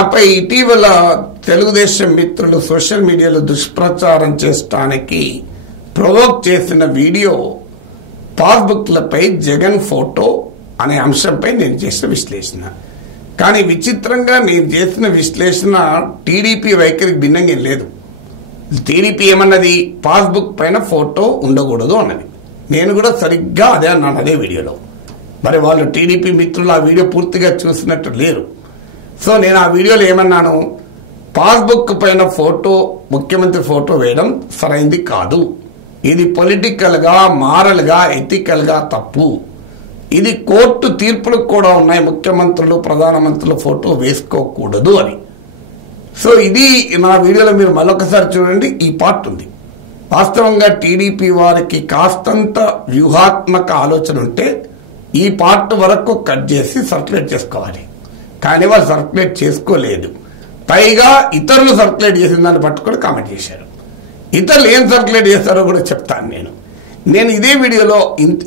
నాపై ఇటీవల తెలుగుదేశం మిత్రులు సోషల్ మీడియాలో దుష్ప్రచారం చేయడానికి ప్రొవోక్ చేసిన వీడియో పాస్బుక్లపై జగన్ ఫోటో అనే అంశంపై నేను చేసిన విశ్లేషణ. కానీ విచిత్రంగా నేను చేసిన విశ్లేషణ టీడీపీ వైఖరికి భిన్నంగా లేదు. టీడీపీ ఏమన్నది, పాస్బుక్ పైన ఫోటో ఉండకూడదు అన్నది. నేను కూడా సరిగ్గా అదే అన్నాను అదే వీడియోలో. మరి వాళ్ళు టీడీపీ మిత్రులు ఆ వీడియో పూర్తిగా చూసినట్టు లేరు. సో నేను ఆ వీడియోలో ఏమన్నాను, పాస్బుక్ పైన ఫోటో, ముఖ్యమంత్రి ఫోటో వేయడం సరైంది కాదు. ఇది పొలిటికల్గా, మారల్గా, ఎథికల్గా తప్పు. ఇది కోర్టు తీర్పులకు కూడా ఉన్నాయి, ముఖ్యమంత్రులు, ప్రధానమంత్రులు ఫోటో వేసుకోకూడదు అని. సో ఇది నా వీడియోలో మీరు మరొకసారి చూడండి, ఈ పార్ట్ ఉంది. వాస్తవంగా టీడీపీ వారికి కాస్తంత వ్యూహాత్మక ఆలోచన ఉంటే ఈ పార్ట్ వరకు కట్ చేసి సర్క్యులేట్ చేసుకోవాలి. కానీ వాళ్ళు సర్క్యులేట్ చేసుకోలేదు. పైగా ఇతరులు సర్క్యులేట్ చేసిన దాన్ని పట్టుకొని కామెంట్ చేశారు. ఇతరులు ఏం సర్క్యులేట్ చేస్తారో కూడా చెప్తాను. నేను ఇదే వీడియోలో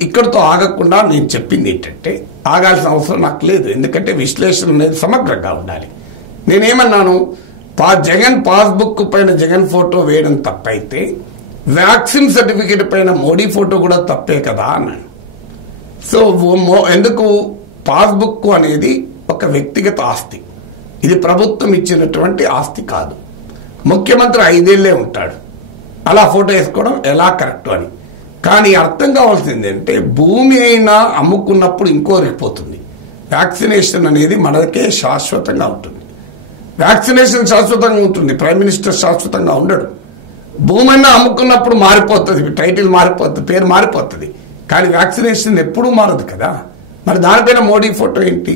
ఇక్కడితో ఆగకుండా నేను చెప్పింది ఏంటంటే, ఆగాల్సిన అవసరం నాకు లేదు. ఎందుకంటే విశ్లేషణ అనేది సమగ్రంగా ఉండాలి. నేనేమన్నాను, జగన్ పాస్బుక్ పైన జగన్ ఫోటో వేయడం తప్పైతే వ్యాక్సిన్ సర్టిఫికేట్ పైన మోడీ ఫోటో కూడా తప్పే కదా అన్నాను. సో ఎందుకు, పాస్బుక్ అనేది ఒక వ్యక్తిగత ఆస్తి. ఇది ప్రభుత్వం ఇచ్చినటువంటి ఆస్తి కాదు. ముఖ్యమంత్రి 5 ఏళ్లే ఉంటాడు, అలా ఫోటో వేసుకోవడం ఎలా కరెక్ట్ అని. కానీ అర్థం కావాల్సింది అంటే, భూమి అయినా అమ్ముకున్నప్పుడు ఇంకోరికి పోతుంది. వ్యాక్సినేషన్ అనేది మనకే శాశ్వతంగా ఉంటుంది. వ్యాక్సినేషన్ శాశ్వతంగా ఉంటుంది, ప్రైమ్ మినిస్టర్ శాశ్వతంగా ఉండడు. భూమి అయినా అమ్ముకున్నప్పుడు మారిపోతుంది, టైటిల్ మారిపోతుంది, పేరు మారిపోతుంది. కానీ వ్యాక్సినేషన్ ఎప్పుడూ మారదు కదా. మరి దానిపైన మోడీ ఫోటో ఏంటి?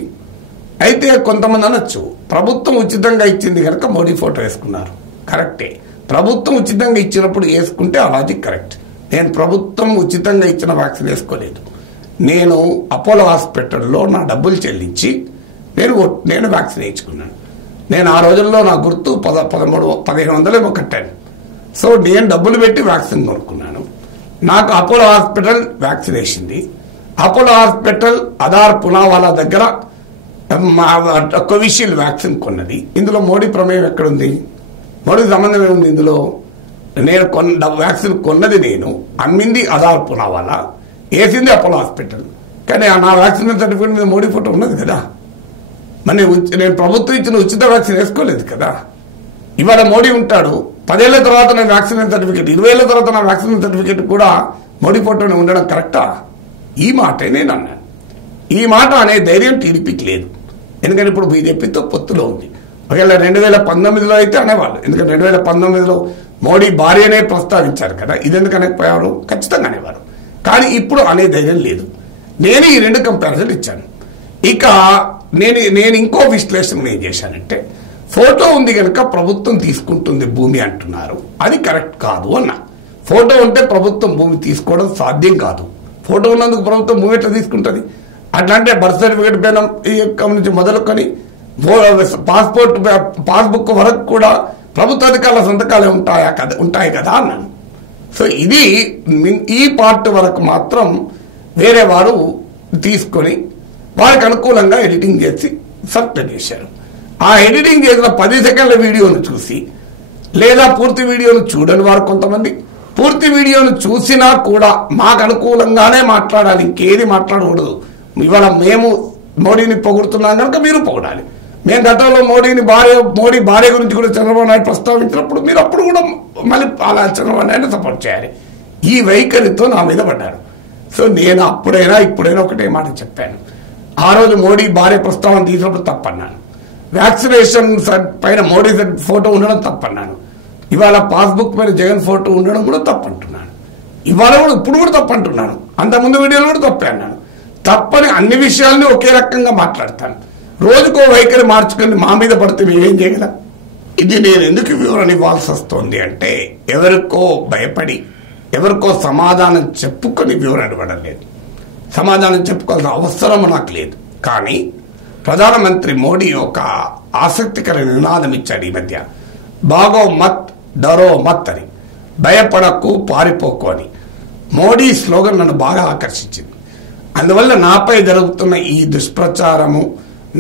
అయితే కొంతమంది అనొచ్చు, ప్రభుత్వం ఉచితంగా ఇచ్చింది కనుక మోడీ ఫోటో వేసుకున్నారు. కరెక్టే, ప్రభుత్వం ఉచితంగా ఇచ్చినప్పుడు వేసుకుంటే ఆ లాజిక్ కరెక్ట్. నేను ప్రభుత్వం ఉచితంగా ఇచ్చిన వ్యాక్సిన్ వేసుకోలేదు. నేను అపోలో హాస్పిటల్లో నా డబ్బులు చెల్లించి నేను వ్యాక్సిన్ వేయించుకున్నాను. నేను ఆ రోజుల్లో నా గుర్తు 1500 కట్టాను. సో నేను డబ్బులు పెట్టి వ్యాక్సిన్ కొనుక్కున్నాను. నాకు అపోలో హాస్పిటల్ వ్యాక్సిన్ వేసింది. అపోలో హాస్పిటల్ ఆధార్ పునావాలా దగ్గర కోవిషీల్డ్ వ్యాక్సిన్ కొన్నది. ఇందులో మోడీ ప్రమేయం ఎక్కడుంది? మోడీ సంబంధం ఏముంది ఇందులో? నేను వ్యాక్సిన్ కొన్నది నేను, అమ్మింది ఆధార్ పునావాలా, వేసింది అపోలో హాస్పిటల్. కానీ నా వ్యాక్సిన్ సర్టిఫికేట్ మీద మోడీ ఫోటో ఉన్నది కదా. మరి నేను ప్రభుత్వం ఇచ్చిన ఉచిత వ్యాక్సిన్ వేసుకోలేదు కదా. ఇవాళ మోడీ ఉంటాడు, 10 ఏళ్ల తర్వాత నా వ్యాక్సిన్ సర్టిఫికేట్, 20 ఏళ్ల తర్వాత నా వ్యాక్సిన్ సర్టిఫికేట్ కూడా మోడీ ఫోటోని ఉండడం కరెక్టా? ఈ మాటే నేను అన్నాను. ఈ మాట అనే ధైర్యం టీడీపీకి లేదు. ఎందుకంటే ఇప్పుడు బీజేపీతో పొత్తులో ఉంది. ఒకవేళ 2019లో అయితే అనేవాళ్ళు. ఎందుకంటే 2019లో మోడీ భార్యనే ప్రస్తావించారు కదా, ఇదెందుకు అనకపోయారు? ఖచ్చితంగా అనేవారు. కానీ ఇప్పుడు అనే ధైర్యం లేదు. నేను ఈ 2 కంపారిజన్ ఇచ్చాను. ఇక నేను ఇంకో విశ్లేషణ ఏం చేశానంటే, ఫోటో ఉంది కనుక ప్రభుత్వం తీసుకుంటుంది భూమి అంటున్నారు, అది కరెక్ట్ కాదు అన్న. ఫోటో ఉంటే ప్రభుత్వం భూమి తీసుకోవడం సాధ్యం కాదు. ఫోటో ఉన్నందుకు ప్రభుత్వం భూమి ఎట్లా తీసుకుంటుంది? అట్లాంటి బర్త్ సర్టిఫికేట్ పైన నుంచి మొదలుకొని పాస్బుక్ వరకు కూడా ప్రభుత్వ అధికారుల సంతకాలే ఉంటాయి కదా అన్నాను. సో ఇది ఈ పార్ట్ వరకు మాత్రం వేరే వారు తీసుకొని వారికి అనుకూలంగా ఎడిటింగ్ చేసి సబ్మిట్ చేశారు. ఆ ఎడిటింగ్ చేసిన 10 సెకండ్ల వీడియోను చూసి, లేదా పూర్తి వీడియోను చూడని వారు కొంతమంది, పూర్తి వీడియోను చూసినా కూడా మాకు అనుకూలంగానే మాట్లాడాలి, ఇంకేది మాట్లాడకూడదు. ఇవాళ మేము మోడీని పొగుడుతున్నాం కనుక మీరు పొగడాలి. మేము గతంలో మోడీ భార్య గురించి కూడా చంద్రబాబు నాయుడు ప్రస్తావించినప్పుడు మీరు అప్పుడు కూడా మళ్ళీ అలా చంద్రబాబు నాయుడు సపోర్ట్ చేయాలి. ఈ వైఖరితో నా మీద పడ్డారు. సో నేను ఇప్పుడైనా ఒకటే మాట చెప్పాను. ఆ రోజు మోడీ భార్య ప్రస్తావన తీసినప్పుడు తప్పన్నాను. వ్యాక్సినేషన్ పైన మోడీ ఫోటో ఉండడం తప్పన్నాను. ఇవాళ పాస్బుక్ పైన జగన్ ఫోటో ఉండడం కూడా తప్పంటున్నాను. ఇప్పుడు కూడా తప్పంటున్నాను. అంతకుముందు వీడియోలో కూడా తప్పే అన్నాను. తప్పని అన్ని విషయాల్ని ఒకే రకంగా మాట్లాడతాను. రోజుకో వైఖరి మార్చుకొని మా మీద పడితే మేమేం చేయగలం? ఇది నేను ఎందుకు వివరణ ఇవ్వాల్సి వస్తుంది అంటే, ఎవరికో భయపడి ఎవరికో సమాధానం చెప్పుకొని వివరణ ఇవ్వడం లేదు. సమాధానం చెప్పుకోవాల్సిన అవసరం నాకు లేదు. కానీ ప్రధానమంత్రి మోడీ ఒక ఆసక్తికర నినాదం ఇచ్చాడు ఈ మధ్య, బాగో మత్ డరో మత్ అని, భయపడకు పారిపోకు అని. మోడీ స్లోగన్ నన్ను బాగా ఆకర్షించింది. అందువల్ల నాపై జరుగుతున్న ఈ దుష్ప్రచారము,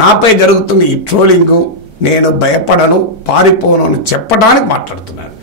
నాపై జరుగుతున్న ఈ ట్రోలింగు, నేను భయపడను, పారిపోను అని చెప్పడానికి మాట్లాడుతున్నాడు.